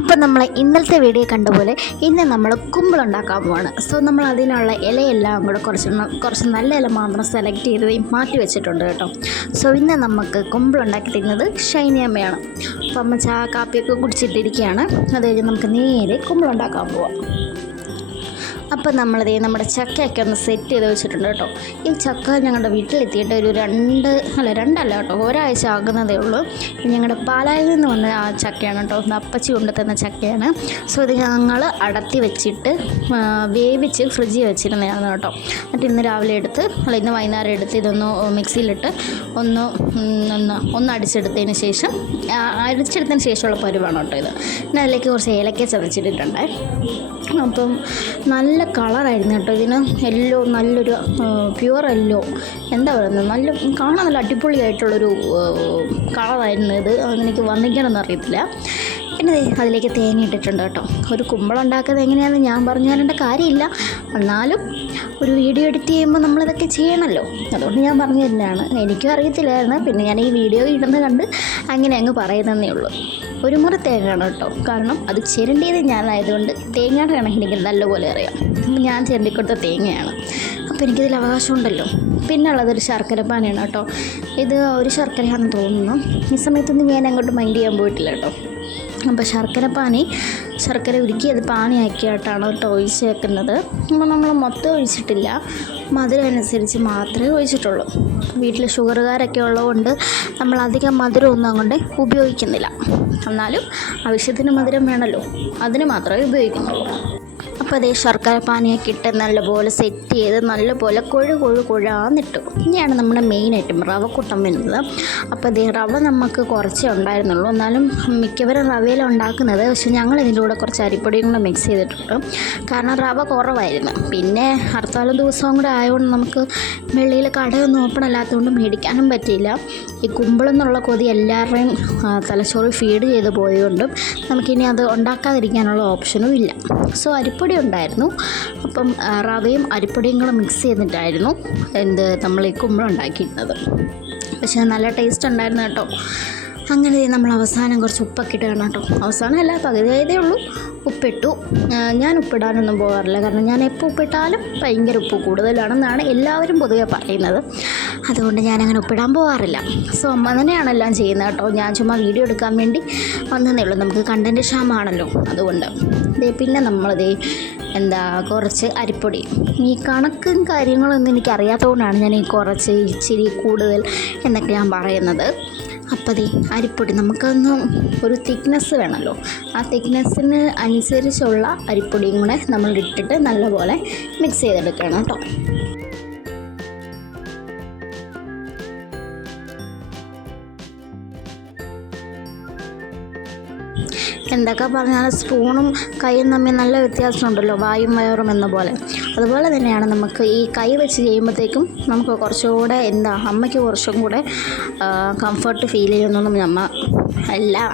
അപ്പോൾ നമ്മൾ ഇന്നലത്തെ വീഡിയോ കണ്ട പോലെ ഇന്ന് നമ്മൾ കുമ്പിളുണ്ടാക്കാൻ പോവാണ്. സോ നമ്മൾ അതിനുള്ള ഇലയെല്ലാം കൂടെ കുറച്ച് നല്ല ഇല മാത്രം സെലക്ട് ചെയ്ത് മാറ്റി വെച്ചിട്ടുണ്ട് കേട്ടോ. സോ ഇന്ന് നമുക്ക് കുമ്പിളുണ്ടാക്കി തരുന്നത് ഷൈനിയമ്മയാണ്. അപ്പോൾ അമ്മ കാപ്പിയൊക്കെ കുടിച്ചിട്ടിരിക്കുകയാണ്. അത് കഴിഞ്ഞ് നമുക്ക് നേരെ കുമ്പിളുണ്ടാക്കാൻ പോവാം. അപ്പം നമ്മുടെ ചക്കയൊക്കെ ഒന്ന് സെറ്റ് ചെയ്ത് വെച്ചിട്ടുണ്ട് കേട്ടോ. ഈ ചക്ക ഞങ്ങളുടെ വീട്ടിലെത്തിയിട്ട് ഒരു രണ്ടല്ല കേട്ടോ, ഒരാഴ്ച ആകുന്നതേ ഉള്ളൂ. ഞങ്ങളുടെ പാലായിൽ നിന്ന് വന്ന ആ ചക്കയാണ് കേട്ടോ, അപ്പച്ചി കൊണ്ട് തന്ന ചക്കയാണ്. സോ ഇത് ഞങ്ങൾ അടത്തി വെച്ചിട്ട് വേവിച്ച് ഫ്രിഡ്ജിൽ വെച്ചിരുന്നതാണ് കേട്ടോ. എന്നിട്ട് ഇന്ന് രാവിലെ ഇന്ന് വൈകുന്നേരം എടുത്ത് ഇതൊന്ന് മിക്സിയിലിട്ട് ഒന്ന് അടിച്ചെടുത്തതിന് ശേഷമുള്ള പരുവാണ് കേട്ടോ ഇത്. പിന്നെ അതിലേക്ക് കുറച്ച് ഏലക്ക ചതച്ചിട്ടിട്ടുണ്ട്. അപ്പം നല്ല കളറായിരുന്നു കേട്ടോ ഇതിന്. യെല്ലോ, നല്ലൊരു പ്യുവർ യെല്ലോ, എന്താ പറയുന്നത്, കാണാൻ നല്ല അടിപൊളിയായിട്ടുള്ളൊരു കളറായിരുന്നു ഇത്. അതെനിക്ക് വർണ്ണിക്കണമെന്ന് അറിയത്തില്ല. പിന്നെ അതിലേക്ക് തേങ്ങ ഇട്ടിട്ടുണ്ട് കേട്ടോ. ഒരു കുമ്പളുണ്ടാക്കുന്നത് എങ്ങനെയാണെന്ന് ഞാൻ പറഞ്ഞു തരേണ്ട കാര്യമില്ല, എന്നാലും ഒരു വീഡിയോ എഡിറ്റ് ചെയ്യുമ്പോൾ നമ്മളിതൊക്കെ ചെയ്യണമല്ലോ, അതുകൊണ്ട് ഞാൻ പറഞ്ഞു തന്നെയാണ്. എനിക്കും അറിയത്തില്ലായിരുന്നു, പിന്നെ ഞാൻ ഈ വീഡിയോ ഇടുന്നത് കണ്ട് അങ്ങനെ അങ്ങ് പറയുന്നതേ ഉള്ളൂ. ഒരു മുറി തേങ്ങയാണ് കേട്ടോ, കാരണം അത് ചിരണ്ടിയത് ഞാനായതുകൊണ്ട് തേങ്ങയുടെ കണക്ക് എനിക്ക് നല്ലപോലെ അറിയാം. അപ്പം ഞാൻ ചിരണ്ടിക്കൊടുത്ത തേങ്ങയാണ്, അപ്പോൾ എനിക്കിതിൽ അവകാശമുണ്ടല്ലോ. പിന്നെ ഉള്ളതൊരു ശർക്കരപ്പാനിയാണ് കേട്ടോ. ഇത് ഒരു ശർക്കരയാണെന്ന് തോന്നുന്നു. ഈ സമയത്തൊന്നും ഞാൻ അങ്ങോട്ട് മൈൻഡ് ചെയ്യാൻ പോയിട്ടില്ല കേട്ടോ. അപ്പോൾ ശർക്കര ഉരുക്കി അത് പാനിയാക്കിയിട്ടാണ് കേട്ടോ ഒഴിച്ച് വെക്കുന്നത്. അപ്പോൾ നമ്മൾ മൊത്തം ഒഴിച്ചിട്ടില്ല, മധുരം അനുസരിച്ച് മാത്രമേ ഒഴിച്ചിട്ടുള്ളൂ. വീട്ടിൽ ഷുഗറുകാരൊക്കെ ഉള്ളതുകൊണ്ട് നമ്മൾ അധികം മധുരമൊന്നും അങ്ങോട്ട് ഉപയോഗിക്കുന്നില്ല. എന്നാലും ആവശ്യത്തിന് മധുരം വേണമല്ലോ, അതിന് മാത്രമേ ഉപയോഗിക്കുന്നുള്ളൂ. അപ്പോൾ അതേ ശർക്കര പാനിയൊക്കെ ഇട്ട് നല്ലപോലെ സെറ്റ് ചെയ്ത് നല്ലപോലെ കുഴാന്നിട്ടു. ഇനിയാണ് നമ്മുടെ മെയിൻ ഐറ്റം റവക്കൂട്ടം വരുന്നത്. അപ്പോൾ അതേ റവ നമുക്ക് കുറച്ചേ ഉണ്ടായിരുന്നുള്ളൂ, എന്നാലും മിക്കവരും റവയിലാണ് ഉണ്ടാക്കുന്നത്. പക്ഷെ ഞങ്ങൾ ഇതിൻ്റെ കൂടെ കുറച്ച് അരിപ്പൊടിയും കൂടെ മിക്സ് ചെയ്തിട്ടുണ്ട്, കാരണം റവ കുറവായിരുന്നു. പിന്നെ ഹർത്താലും ദിവസവും കൂടെ ആയതുകൊണ്ട് നമുക്ക് വെളിയിൽ കടയൊന്നും ഓപ്പൺ അല്ലാത്തതുകൊണ്ട് മേടിക്കാനും പറ്റിയില്ല. ഈ കുമ്പിളെന്നുള്ള കൊതി എല്ലാവരുടെയും തലച്ചോറ് ഫീഡ് ചെയ്ത് പോയതുകൊണ്ടും നമുക്കിനി അത് ഉണ്ടാക്കാതിരിക്കാനുള്ള ഓപ്ഷനും ഇല്ല. സോ അരിപ്പൊടി ഉണ്ടായിരുന്നു. അപ്പം റവയും അരിപ്പൊടിയും കൂടെ മിക്സ് ചെയ്തിട്ടായിരുന്നു നമ്മൾ ഈ കുമ്പിളം ഉണ്ടാക്കിയിരുന്നത്. പക്ഷേ നല്ല ടേസ്റ്റ് ഉണ്ടായിരുന്നു കേട്ടോ. അങ്ങനെ നമ്മൾ അവസാനം കുറച്ച് ഉപ്പൊക്കെ ഇട്ട് കേട്ടോ. അവസാനം അല്ല, പകുതിയായതേ ഉള്ളൂ ഉപ്പിട്ടു. ഞാൻ ഉപ്പിടാനൊന്നും പോകാറില്ല, കാരണം ഞാൻ എപ്പോൾ ഉപ്പിട്ടാലും ഭയങ്കര ഉപ്പ് കൂടുതലാണെന്നാണ് എല്ലാവരും പൊതുവെ പറയുന്നത്. അതുകൊണ്ട് ഞാനങ്ങനെ ഉപ്പിടാൻ പോകാറില്ല. സോ അമ്മ തന്നെയാണ് എല്ലാം ചെയ്യുന്നത് കേട്ടോ. ഞാൻ ചുമ്മാ വീഡിയോ എടുക്കാൻ വേണ്ടി വന്നതേ ഉള്ളൂ, നമുക്ക് കണ്ടൻറ്റ് ക്ഷാമമാണല്ലോ, അതുകൊണ്ട്. പിന്നെ കുറച്ച് അരിപ്പൊടി. ഈ കണക്കും കാര്യങ്ങളൊന്നും എനിക്കറിയാത്തതുകൊണ്ടാണ് ഞാൻ ഈ കുറച്ച് ഇച്ചിരി കൂടുതൽ എന്നൊക്കെ ഞാൻ പറയുന്നത്. അപ്പോൾ അരിപ്പൊടി നമുക്കൊന്ന് ഒരു തിക്നെസ് വേണമല്ലോ, ആ തിക്നെസ്സിന് അനുസരിച്ചുള്ള അരിപ്പൊടിയും കൂടെ നമ്മൾ ഇട്ടിട്ട് നല്ലപോലെ മിക്സ് ചെയ്തെടുക്കണം കേട്ടോ. എന്തൊക്കെ പറഞ്ഞാൽ സ്പൂണും കൈയും തമ്മിൽ നല്ല വ്യത്യാസമുണ്ടല്ലോ, വായും വയറും എന്ന പോലെ. അതുപോലെ തന്നെയാണ് നമുക്ക് ഈ കൈ വെച്ച് ചെയ്യുമ്പോഴത്തേക്കും നമുക്ക് കുറച്ചുകൂടെ അമ്മയ്ക്ക് കുറച്ചും കൂടെ കംഫർട്ട് ഫീൽ ചെയ്യുന്നൊന്നും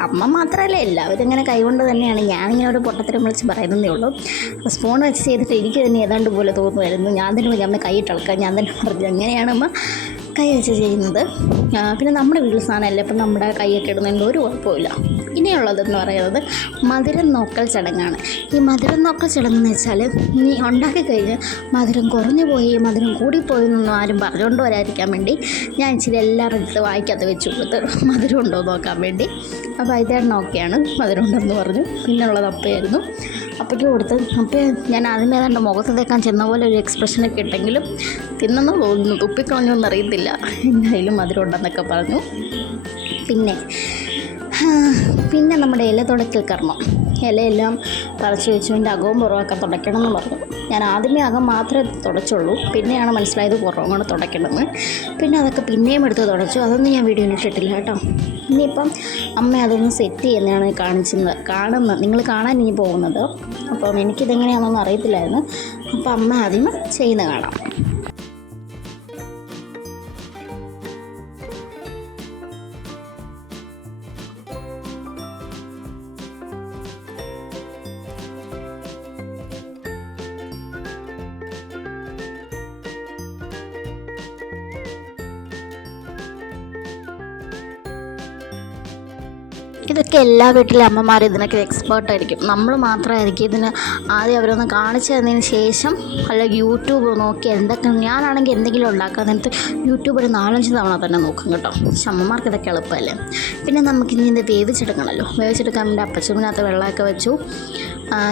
അമ്മ മാത്രമല്ല, എല്ലാവരും ഇങ്ങനെ കൈകൊണ്ട് തന്നെയാണ്. ഞാനിങ്ങനെ ഒരു പൊട്ടത്തരം വിളിച്ച് പറയുന്നതേ ഉള്ളൂ. സ്പൂൺ വെച്ച് ചെയ്തിട്ട് എനിക്ക് തന്നെ ഏതാണ്ട് പോലെ തോന്നുമായിരുന്നു. ഞാൻ തന്നെ അമ്മ കൈയിട്ടിളക്കാം, ഞാൻ തന്നെ പറഞ്ഞു. അങ്ങനെയാണ് അമ്മ കൈ വെച്ച് ചെയ്യുന്നത്. പിന്നെ നമ്മുടെ വീട്ടിൽ സാധനമല്ലേ, അപ്പം നമ്മുടെ കൈയൊക്കെ ഇടുന്നതിൻ്റെ ഒരു കുഴപ്പമില്ല. ഇനിയുള്ളതെന്ന് പറയുന്നത് മധുരം നോക്കൽ ചടങ്ങാണ്. ഈ മധുരം നോക്കൽ ചടങ്ങെന്ന് വെച്ചാൽ ഇനി ഉണ്ടാക്കി കഴിഞ്ഞ് മധുരം കുറഞ്ഞു പോയി, മധുരം കൂടിപ്പോയി എന്നൊന്നും ആരും പറഞ്ഞുകൊണ്ട് വരാതിരിക്കാൻ വേണ്ടി ഞാൻ ഇച്ചിരി എല്ലാവരുടെ അടുത്ത് വായിക്കകത്ത് വെച്ച് കൊടുത്ത് മധുരം ഉണ്ടോ നോക്കാൻ വേണ്ടി. അപ്പോൾ ഇതേട്ടൻ ഓക്കെയാണ്, മധുരം ഉണ്ടെന്ന് പറഞ്ഞു. പിന്നുള്ളത് അപ്പയായിരുന്നു, അപ്പയ്ക്ക് കൊടുത്ത്. അപ്പോൾ ഞാൻ ആദ്യമേ ഏതാണ്ട് മുഖത്ത് തേക്കാൻ ചെന്ന പോലെ ഒരു എക്സ്പ്രഷനൊക്കെ ഇട്ടെങ്കിലും തിന്നെന്ന് തോന്നുന്നു, തുപ്പിക്കളഞ്ഞൊന്നും അറിയത്തില്ല. എന്തായാലും മധുരം ഉണ്ടെന്നൊക്കെ പറഞ്ഞു. പിന്നെ നമ്മുടെ ഇല തുടയ്ക്കൽ കർമ്മം. ഇലയെല്ലാം പറിച്ച് വെച്ചു, അതിൻ്റെ അകവും പുറമൊക്കെ തുടയ്ക്കണം എന്ന് പറഞ്ഞു. ഞാൻ ആദ്യമേ അകം മാത്രമേ തുടച്ചുള്ളൂ, പിന്നെയാണ് മനസ്സിലായത് പുറവും കൂടെ തുടയ്ക്കണമെന്ന്. പിന്നെ അതൊക്കെ പിന്നെയും എടുത്ത് തുടച്ചു. അതൊന്നും ഞാൻ വീഡിയോയിൽ ഇട്ടിട്ടില്ല കേട്ടോ. ഇനിയിപ്പം അമ്മ അതൊന്ന് സെറ്റ് ചെയ്യുന്നതാണ് നിങ്ങൾ കാണാൻ ഇനി പോകുന്നത്. അപ്പം എനിക്കിതെങ്ങനെയാണെന്നൊന്നും അറിയത്തില്ലായിരുന്നു. അപ്പം അമ്മ ആദ്യം ചെയ്യുന്നത് കാണാം. ഇതൊക്കെ എല്ലാ വീട്ടിലെ അമ്മമാരും ഇതിനൊക്കെ എക്സ്പേർട്ടായിരിക്കും. നമ്മൾ മാത്രമായിരിക്കും ഇതിന് ആദ്യം അവരൊന്ന് കാണിച്ചു തന്നതിന് ശേഷം അല്ലെങ്കിൽ യൂട്യൂബ് നോക്കി എന്തൊക്കെ. ഞാനാണെങ്കിൽ എന്തെങ്കിലും ഉണ്ടാക്കാൻ നേരത്ത് യൂട്യൂബ് ഒരു 4-5 തവണ തന്നെ നോക്കും കേട്ടോ. പക്ഷെ അമ്മമാർക്ക് ഇതൊക്കെ എളുപ്പമല്ലേ. പിന്നെ നമുക്കിനി ഇത് വേവിച്ചെടുക്കണമല്ലോ. വേവിച്ചെടുക്കാൻ വേണ്ടി അപ്പച്ചമ്പിനകത്ത് വെള്ളമൊക്കെ വെച്ചു.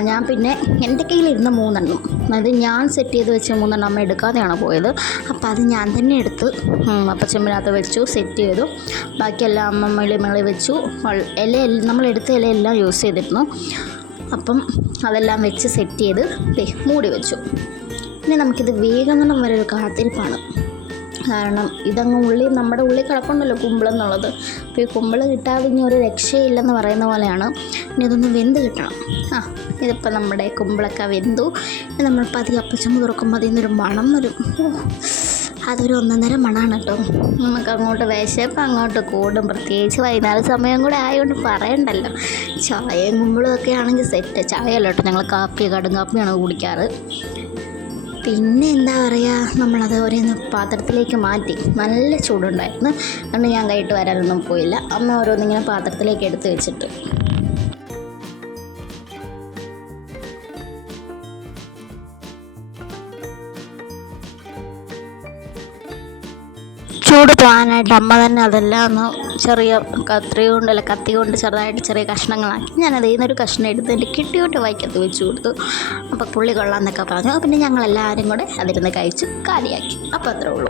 ഞാൻ പിന്നെ എൻ്റെ കയ്യിലിരുന്ന 3 എണ്ണം, അതായത് ഞാൻ സെറ്റ് ചെയ്ത് വെച്ച 3 എണ്ണം അമ്മ എടുക്കാതെയാണ് പോയത്. അപ്പോൾ അത് ഞാൻ തന്നെ എടുത്ത് അപ്പച്ചമ്പിനകത്ത് വെച്ചു, സെറ്റ് ചെയ്തു. ബാക്കിയെല്ലാം അമ്മ മെളി വെച്ചു. നമ്മളെടുത്ത ഇലയെല്ലാം യൂസ് ചെയ്തിരുന്നു. അപ്പം അതെല്ലാം വെച്ച് സെറ്റ് ചെയ്ത് മൂടി വെച്ചു. പിന്നെ നമുക്കിത് വേഗം വരെ ഒരു കാത്തിരിപ്പാണ്. കാരണം ഇതങ്ങ് നമ്മുടെ ഉള്ളിൽ കിടപ്പുണ്ടല്ലോ കുമ്പിളെന്നുള്ളത്. അപ്പോൾ ഈ കുമ്പിൾ കിട്ടാതെ ഇനി ഒരു രക്ഷയില്ലെന്ന് പറയുന്ന പോലെയാണ്. ഇനി ഇതൊന്ന് വെന്ത് കിട്ടണം. ഇതിപ്പോൾ നമ്മുടെ കുമ്പിളൊക്കെ വെന്തു. നമ്മൾ പതിയെ അപ്പച്ചമ്പ് തുറക്കുമ്പോൾ അതിൽ നിന്നൊരു മണം വരും. അതൊരു 1.5 മണമാണ് കേട്ടോ. നമുക്ക് അങ്ങോട്ട് വിശപ്പ് അങ്ങോട്ട് കൂടും. പ്രത്യേകിച്ച് വൈകുന്നേരം സമയം കൂടെ ആയതുകൊണ്ട് പറയണ്ടല്ലോ. ചായയും കുമ്പിളും ഒക്കെ ആണെങ്കിൽ സെറ്റ്. ചായയല്ല കേട്ടോ, ഞങ്ങൾ കടുങ്കാപ്പിയാണ് കുടിക്കാറ്. പിന്നെ എന്താ പറയുക, നമ്മളത് ഓരോന്ന് പാത്രത്തിലേക്ക് മാറ്റി. നല്ല ചൂടുണ്ടായിരുന്നു, അതുകൊണ്ട് ഞാൻ കൈയിട്ട് വരാനൊന്നും പോയില്ല. അമ്മ ഓരോന്നിങ്ങനെ പാത്രത്തിലേക്ക് എടുത്ത് വെച്ചിട്ട് ചൂട് പോകാനായിട്ട് അമ്മ തന്നെ അതെല്ലാം ഒന്ന് ചെറിയ കത്തി കൊണ്ട് ചെറുതായിട്ട് ചെറിയ കഷ്ണങ്ങളാക്കി. ഞാനത് ഇതിനൊരു കഷ്ണം എടുത്ത് എൻ്റെ കിട്ടിയോട്ട് വായിക്കത്ത് വെച്ച് കൊടുത്തു. അപ്പോൾ പുള്ളി കൊള്ളാമെന്നൊക്കെ പറഞ്ഞു. പിന്നെ ഞങ്ങളെല്ലാവരും കൂടെ അതിരുന്ന് കഴിച്ച് കാലിയാക്കി. അപ്പോൾ അത്രേ ഉള്ളൂ.